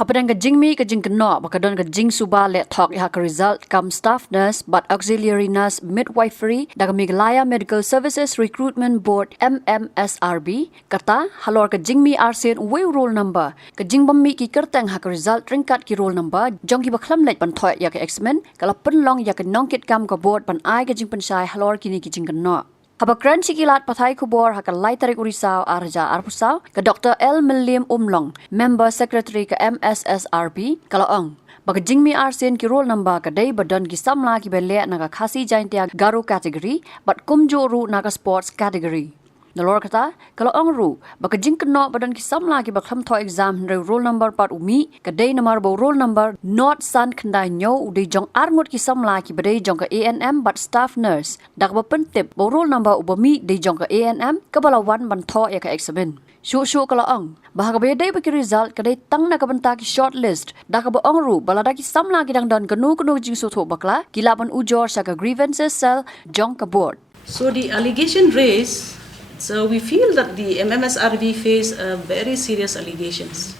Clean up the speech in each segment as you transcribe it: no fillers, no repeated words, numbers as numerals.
Hapadang ka jingmi ka jing kno bakadon ka jing Suba le Thok ha ka result kam staff nurse but auxiliary nurse midwifery daga Meghalaya Medical Services Recruitment Board MMSRB kata Halor ka jingmi arsen we roll number ka jingbammi ki kertang ha ka result ringkat ki roll number jong ki baklam lait ban thoy ya ka exmen kala penlong ya ka nongkit kam ka board ban ai ka jing Pynshai Halor kini ki jing kno Habakran sikilat pathai kubor haka lai tarik urisau arja arpusau ke Dr. L. Milliam Umlong, Member Secretary ke MSSRB, kalaong. Baka jingmi arsen ki roll number ke day badan ki samla ki bele naga khasi jaintia garu category, but kumjo ru naga sports category. Nalor kata, kalau ang ru, baka jing keno badan ki samla ki baklam tho exam re roll number pat umi, ke day namar bo roll number not san kendai nyo uday jong arngut ki samla ki badai jong ke ANM but staff nurse. Dak ba pentip bo roll number ubami day jong ke ANM ke balawan ban tho ya ke examen. Shu kalau ang, bahag ba day baki result ke day tang na kabanta ki shortlist. Dak ba ang ru balada ki samla ki dang don kenu jing sotho bakla, kilapan ujor sa ka grievances cell jong ka board. So the allegation raised. So we feel that the MMSRB face very serious allegations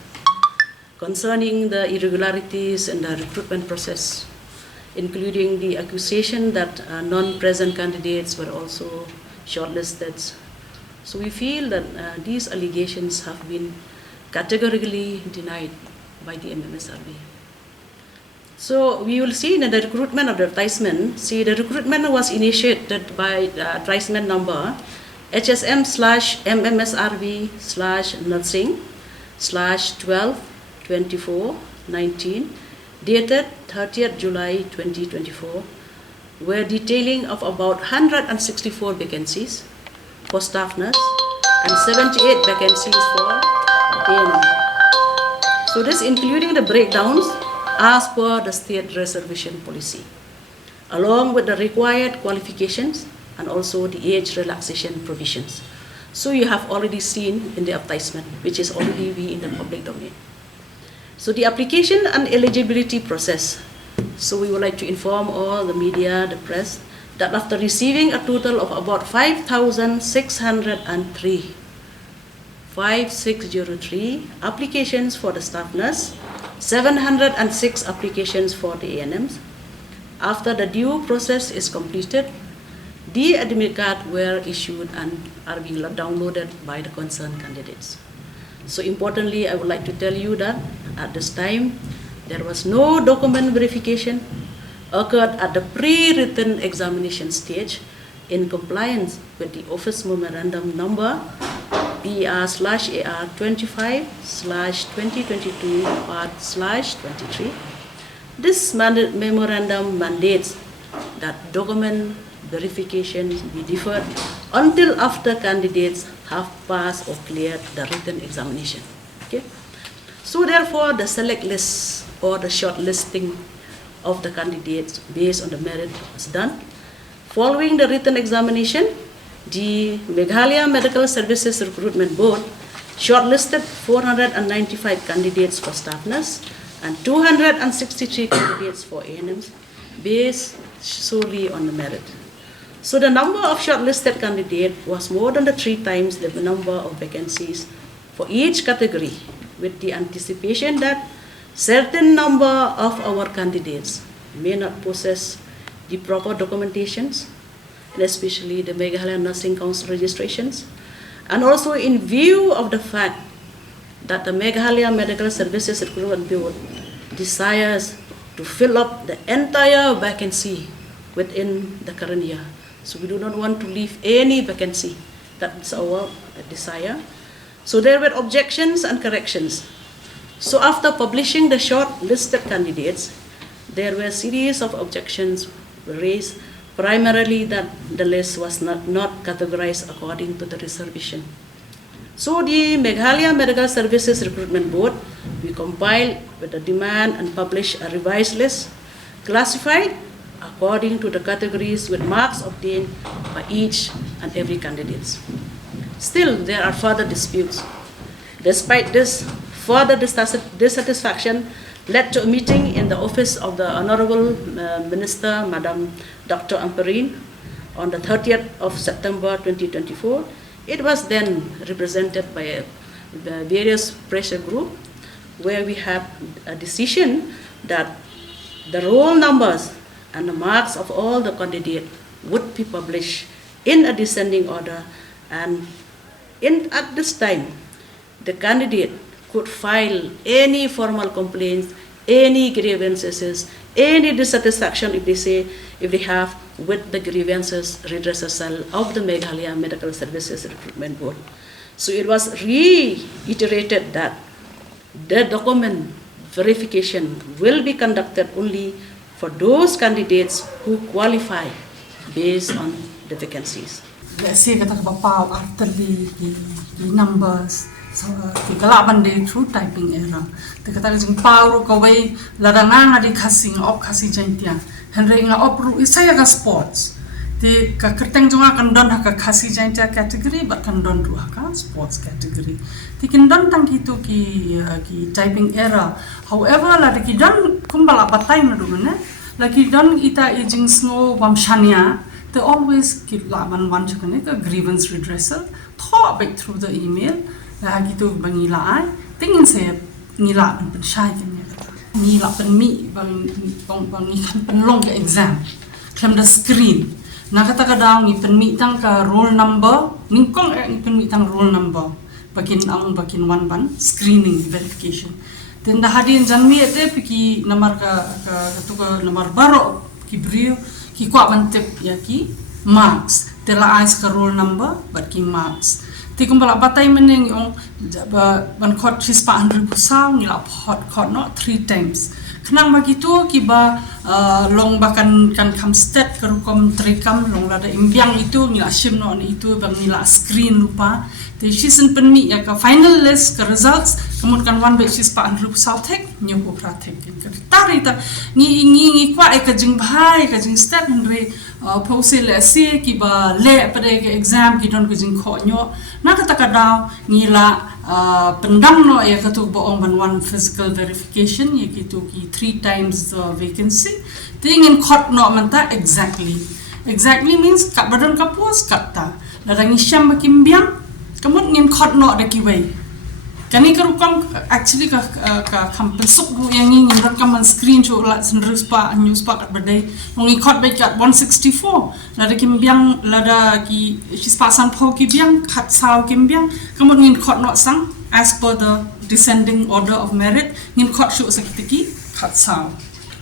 concerning the irregularities in the recruitment process, including the accusation that non-present candidates were also shortlisted. So we feel that these allegations have been categorically denied by the MMSRB. So we will see in the recruitment advertisement, the recruitment was initiated by the advertisement number HSM/MMSRB/nursing/12/24/19 dated 30th July 2024, where detailing of about 164 vacancies for staff nurse and 78 vacancies for ANM. So this including the breakdowns as per the state reservation policy, along with the required qualifications and also the age relaxation provisions. So you have already seen in the advertisement, which is already in the public domain. So the application and eligibility process. So we would like to inform all the media, the press, that after receiving a total of about 5,603 applications for the staff nurse, 706 applications for the ANMs, after the due process is completed, the admit card were issued and are being downloaded by the concerned candidates. So importantly, I would like to tell you that at this time, there was no document verification occurred at the pre-written examination stage in compliance with the Office Memorandum Number PR/AR 25/2022 Part/23. This memorandum mandates that document verification be deferred until after candidates have passed or cleared the written examination. Okay? So therefore, the select list or the shortlisting of the candidates based on the merit was done. Following the written examination, the Meghalaya Medical Services Recruitment Board shortlisted 495 candidates for staff nurse and 263 candidates for ANMs based solely on the merit. So the number of shortlisted candidates was more than 3 times the number of vacancies for each category, with the anticipation that certain number of our candidates may not possess the proper documentations, and especially the Meghalaya Nursing Council registrations, and also in view of the fact that the Meghalaya Medical Services Recruitment Board desires to fill up the entire vacancy within the current year. So we do not want to leave any vacancy. That's our desire. So there were objections and corrections. So after publishing the short-listed candidates, there were a series of objections raised, primarily that the list was not categorized according to the reservation. So the Meghalaya Medical Services Recruitment Board, we compiled with the demand and published a revised list, classified according to the categories with marks obtained by each and every candidate. Still, there are further disputes. Despite this, further dissatisfaction led to a meeting in the office of the Honorable Minister, Madam Dr. Ampareen, on the 30th of September 2024. It was then represented by various pressure group where we have a decision that the roll numbers and the marks of all the candidates would be published in a descending order, and at this time, the candidate could file any formal complaints, any grievances, any dissatisfaction if they have with the grievances redressal cell of the Meghalaya Medical Services Recruitment Board. So it was reiterated that the document verification will be conducted only for those candidates who qualify based on the vacancies. Let's say kata bapau arteli di numbers so tigalaban day through typing error. Te kata jing pau ko wei ladanga di khasing op khasi jantia. Henry nga opru isaya ka sports. Te ka kerteng jonga kan don ka khasi jantia category but kan don ru ka sports category. Te kin don tang itu ki typing error. However la ki don kumbala batai na dumene. La ki don ita ijing snow wamshania. They always keep laban one to connect a grievance redressal. Thok back through the email. Lagi tu bangila ai. Tingin saya ngila Pynshai kini. Ngila penmi bang ikan penlong ke exam. Klem the screen. Nak kata kadang ni penmi tang ka roll number. Ningkong ni penmi tang roll number. Bakin one screening verification. Then dah hadirin janmi ete piki nomor ka nomor baru kibrio. Ki kuat bantip ya ki marks tela ais ka roll number but ki marks ti kumbala batai meneng yung ban khot chis pa 100 pusau ni la hot khot no 3 times kenang begitu ki ba long bakan kan kam stat kerukom trikam long lada imbiang itu ni la shim no ni itu bang ni la screen lupa ti season penmi ya ka final list ka results kemudian one batch chis pa 100 pusau tek nyopo pratek tari ta ni kwa ka jing bhai ka jing step henry pose le se ki ba le pada ke exam ki don ko jing kho nyo na kata kadau ni la pendam no ya ka tu boong ban one physical verification ya ki tu ki 3 times the vacancy thing in khot no manta exactly means ka badan ka pos kata la rangi syam bakimbiang kamut ngin khot no da ki wei kani kerukam actually ka kampensuk bu yang ingin rekam screen show la sendrus pa news pa kat badai ngi khot bai kat 164 lada kim biang lada ki sispasan pho ki biang khat saw kim biang kamot ngin khot no sang as per the descending order of merit ngin khot show sakitiki khat saw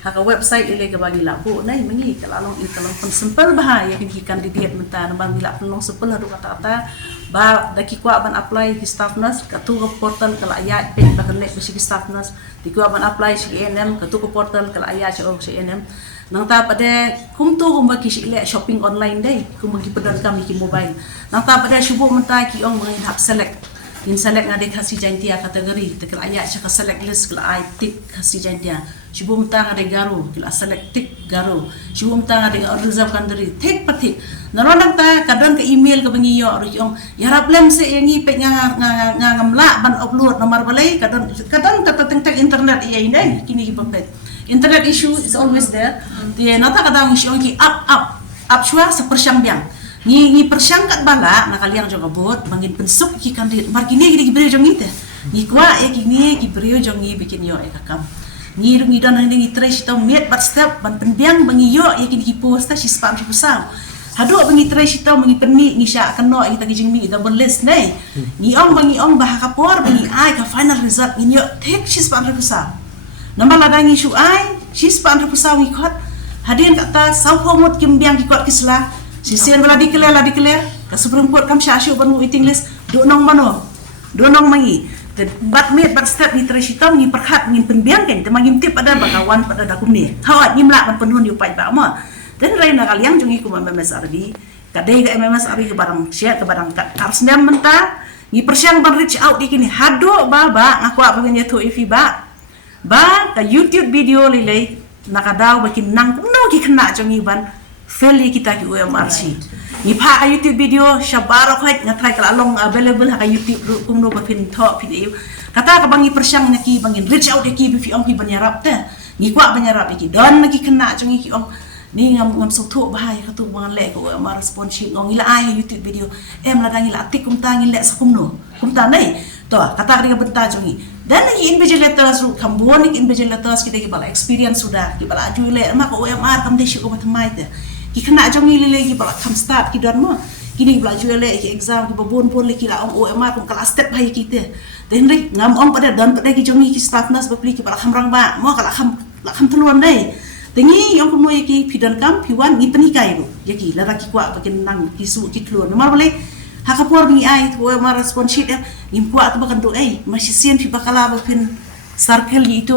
haka website ile ka bagi labu nai mengi kalau pun simple bahaya ki candidate menta nambang bila penong simple hadu kata ba daki ko aban apply ki staff nurse katu ko portal kala ayat pe ba connect si staff nurse di ko aban apply si ANM katu ko portal kala ayat si ANM nang ta pade kum tu kum bagi si le shopping online dai kum bagi pedan kami ki mobile nang ta pade subuh menta ki ong mengi hap select in select ngade khasi jantia kategori tekal ayat ka select list kala ai tik khasi jantia subuh menta ngade garo kala select tik garo subuh menta ngade reserve country tik patik naronang ta kadon ke email ke bengi yo yung ya problem se yang ipek ngamla ban upload nomor balai kadon tentang internet iya ini kini kipet internet issue is always there dia nata kadang issue ki up shua sepersyang biang ni persyang kat bala nakaliang jong abot bangin pensuk ki kandidat mar kini gidi beri jong ite ni kwa e kini ki beri jong ni bikin yo e kakam ni don ni trace to met but step ban pendiang bangi yo e kini ki post ta si spam si pusau hadu bangi trace to bangi penni ni sya keno kita gijing mi double list nei ni ong bangi ong bah kapor bangi ai ka final result ni yo tek si spam si pusau nambah ladangi shu ai si spam si pusau ni khot hadin kata sau homot kimbiang ki kot kisla sisian bala declare ka supreme court kam syashu ban waiting list do nong mangi bat met bat step ni tresitam ni perhat ngin penbiang kan temangim tip ada bakawan pada dakum ni hawat nyimla ban penhun yu pai ba ma dan raina kaliang jungi ku MMSRD kadai ga MMSRD ke barang share ke barang karsnam menta ni persyang ban reach out dikini hado ba ngaku apa ngnya tu ifi ba ka YouTube video lilai nakadaw bakin nang no ki kena jungi ban fairly kita ki UMRC ni pa YouTube video syabaro khait ngatai kala long available ha YouTube kumno ba pin Thok pin eu kata ka bangi persyang naki bangin reach out ki bi ong ki banyarap ta ni kwa banyarap ki don naki kena jungi ki ong ni ngam sok bahaya ka tu bang le ko UMR sponsorship ngong ila ai YouTube video em la dangi la tik kum tangi le sakumno kum ta nei to kata ka benta jungi Dan invigilators kambuan invigilators kita bala experience sudah kita bala juile mak OMR kam desu ko matamai te kita nak jong ile lagi bala kam start kita mo kini bala juile exam kita bon lagi la OMR kam kelas step hai kita dan ri ngam pada dan pada ki jong ki staff nas bapli ki bala hamrang ba mo kala ham tuluan dai tengi yang ko ki pidan kam piwan ni penikai lu yaki la ki kwa bakin nang ki su ki tuluan mar bale hakapor ni ai tu ma responship im kuat tu bakan doai masih sian pi bakala bapin circle itu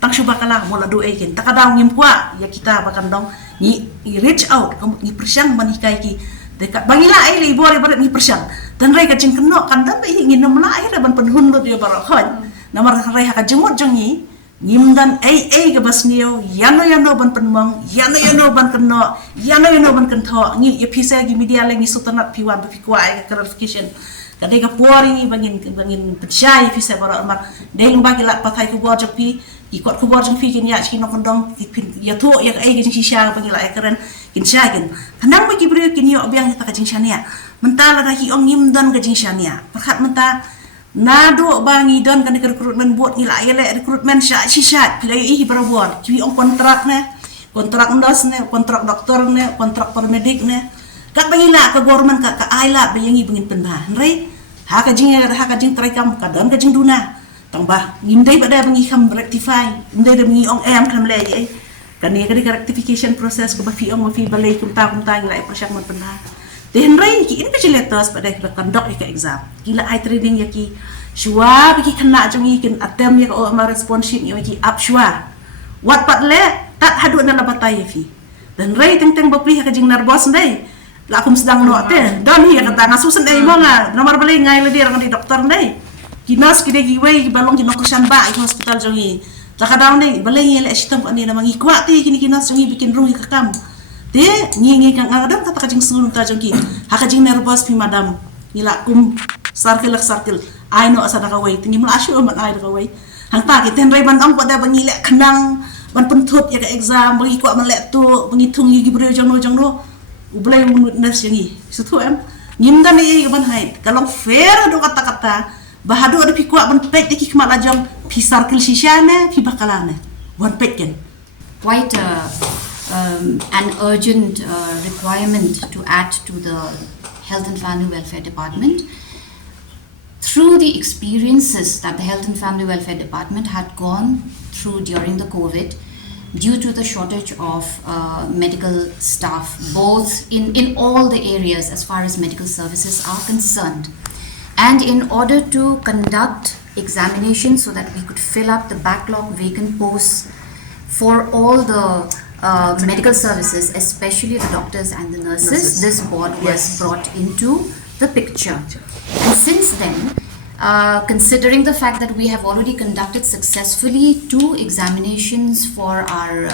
tang shu bakala mola doai ken takadang im kuat ya kita bakan dong ni reach out ni persiang manikai ki dekat bangila ai li bore bore ni persiang dan rai ka jing kenok kan dan ingin nomla ai ban penhun lo dia barak hon namar rai ka jengot jengi nimdan ai ke basnio yano ban penmong yano ban kenno yano ban kentho ni ya pisa gi media lagi sutanat piwan pi kwai clarification kadai ka pori ni bangin Pynshai pisa bara mar deng bagi la pathai ku bor pi ikot ku bor jong pi kin ya chi no kondong ya tho ya ai gi Shah bagi la keren Kynhai kin kanang bagi bre kin yo biang ta ka jing shania mentala da hi ong nimdan ka jing shania pakhat menta nado bangi don kan recruitment board ni la recruitment Shah shishat pilai hi berawon ki on kontrak nurse ne kontrak doktor ne kontrak paramedik ne kat bangi la ka government ka ai la bayangi bangin penba rei ha ka jing trai kam ka don ka jing duna tambah ngimdai pada bangi kham rectify ndai de bangi ong kam le ai kan ni ka rectification process ko ba fi ong fi balai kum ta ngai prasyak mon penba then rain ki invigilators pada conduct ka exam kila ai training ya ki shua biki kena jongi kin attempt ya ko ma responsive ya ki up shua wat pat le tat hadu na labatai fi dan rain teng bapli ka jing nervous ndai la kum sedang no te don hi ka ta ngasusen dai mo nga nomor bali ngai le dir ngi doktor ndai ki nas ki de gi wei balong ki no kusan ba i hospital jongi takadang ndai bali le sitam ani na mangi kwa ti kini kinas jongi bikin rung ka kam de ngi kang adam kata kajing sunun ta jongki hakajing nervous pi madam nila kum circle ai no asada ka wai tingi mala shu man ai ka wai hang ta ki ten rai ban ong pada bangi le khnang ban penthut ya ka exam bagi ko man le tu bangi thung gi bre jong no ublai mun nas yangi sutu ngimda ni ban hai kalong fair do kata bahado ada pi ko ban pet ki khma la jong pi circle shishane pi bakalane ban pet ken quite an urgent requirement to add to the Health and Family Welfare Department. Through the experiences that the Health and Family Welfare Department had gone through during the COVID, due to the shortage of medical staff, both in all the areas as far as medical services are concerned, and in order to conduct examinations so that we could fill up the backlog vacant posts for all the medical services, especially the doctors and the nurses, this board was brought into the picture. And since then, considering the fact that we have already conducted successfully 2 examinations for our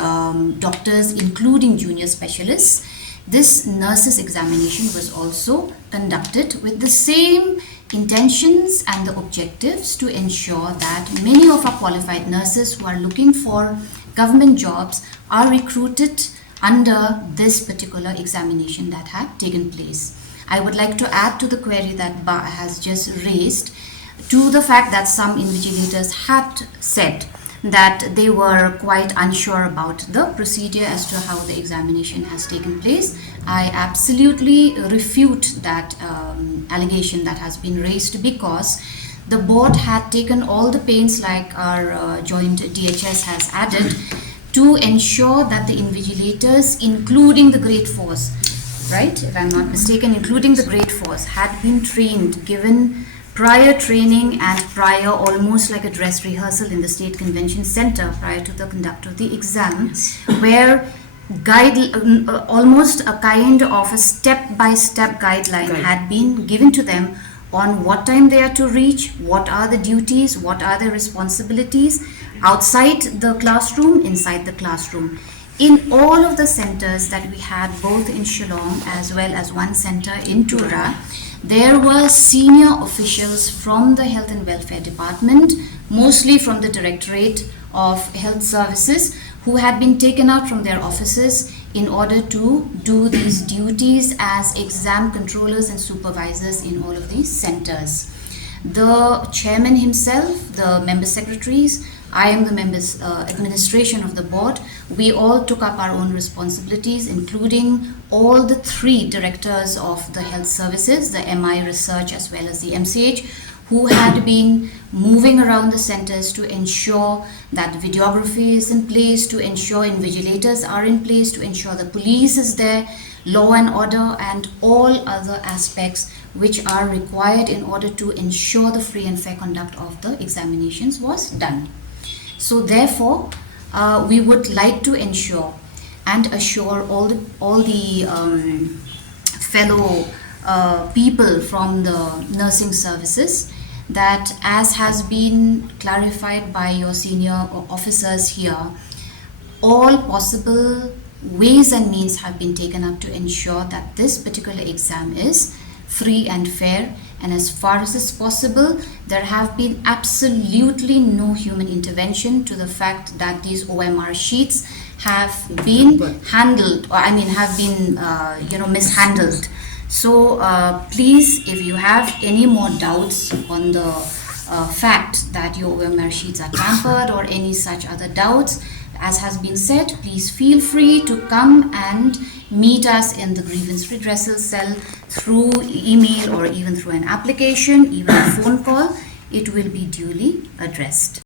doctors, including junior specialists, this nurses examination was also conducted with the same intentions and the objectives to ensure that many of our qualified nurses who are looking for government jobs are recruited under this particular examination that had taken place. I would like to add to the query that Ba has just raised to the fact that some invigilators had said that they were quite unsure about the procedure as to how the examination has taken place. I absolutely refute that allegation that has been raised, because the board had taken all the pains, like our joint DHS has added, to ensure that the invigilators, including the grade 4s, right, if I'm not mistaken, including the grade 4s, had been trained, given prior training and prior, almost like a dress rehearsal in the State Convention Center prior to the conduct of the exam, where almost a kind of a step-by-step guideline had been given to them on what time they are to reach, what are the duties, what are their responsibilities outside the classroom, inside the classroom. In all of the centers that we had, both in Shillong as well as one center in Tura, there were senior officials from the Health and Welfare Department, mostly from the Directorate of Health Services, who had been taken out from their offices in order to do these duties as exam controllers and supervisors in all of these centers. The chairman himself, the member secretaries, I am the members administration of the board. We all took up our own responsibilities, including all the 3 directors of the health services, the MI research as well as the MCH, who had been moving around the centers to ensure that videography is in place, to ensure invigilators are in place, to ensure the police is there, law and order, and all other aspects which are required in order to ensure the free and fair conduct of the examinations was done. So therefore, we would like to ensure and assure all the fellow people from the nursing services that, as has been clarified by your senior officers here, all possible ways and means have been taken up to ensure that this particular exam is free and fair, and as far as is possible, there have been absolutely no human intervention to the fact that these OMR sheets have been handled, or have been mishandled. So please, if you have any more doubts on the fact that your OMR sheets are tampered or any such other doubts, as has been said, please feel free to come and meet us in the grievance redressal cell through email or even through an application, even a phone call. It will be duly addressed.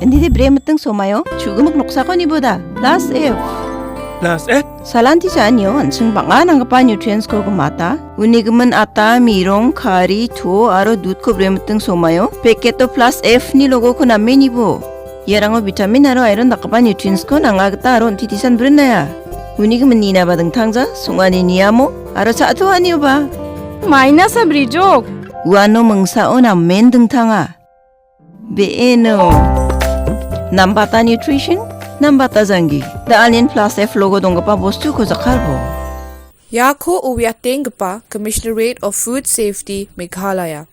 Hindi bremeteng somayo, chugumak noksakoniboda, plus F. Plus F? Salanti sa anyo, ansang bangan ang kapa nutrients ko kumata. Unigaman ata, mirong, kari, to, aro, dut ko bremeteng somayo. Peketo plus F ni logo ko namin ibo. Yarango vitamin aro iron nakapa nutrients ko nangagta aro titisan brenaya. Unigaman nina badang tangza, sungani niyamo, aro sa ato anyo ba? Minus sa brijok. Wano mangsao na mendeng tanga. Beeno. Nambata nutrition? Nambata zangi. Daalin plus F logo donggapa bostu ko zakarbo. Yako uwiating pa Commissionerate of Food Safety, Meghalaya.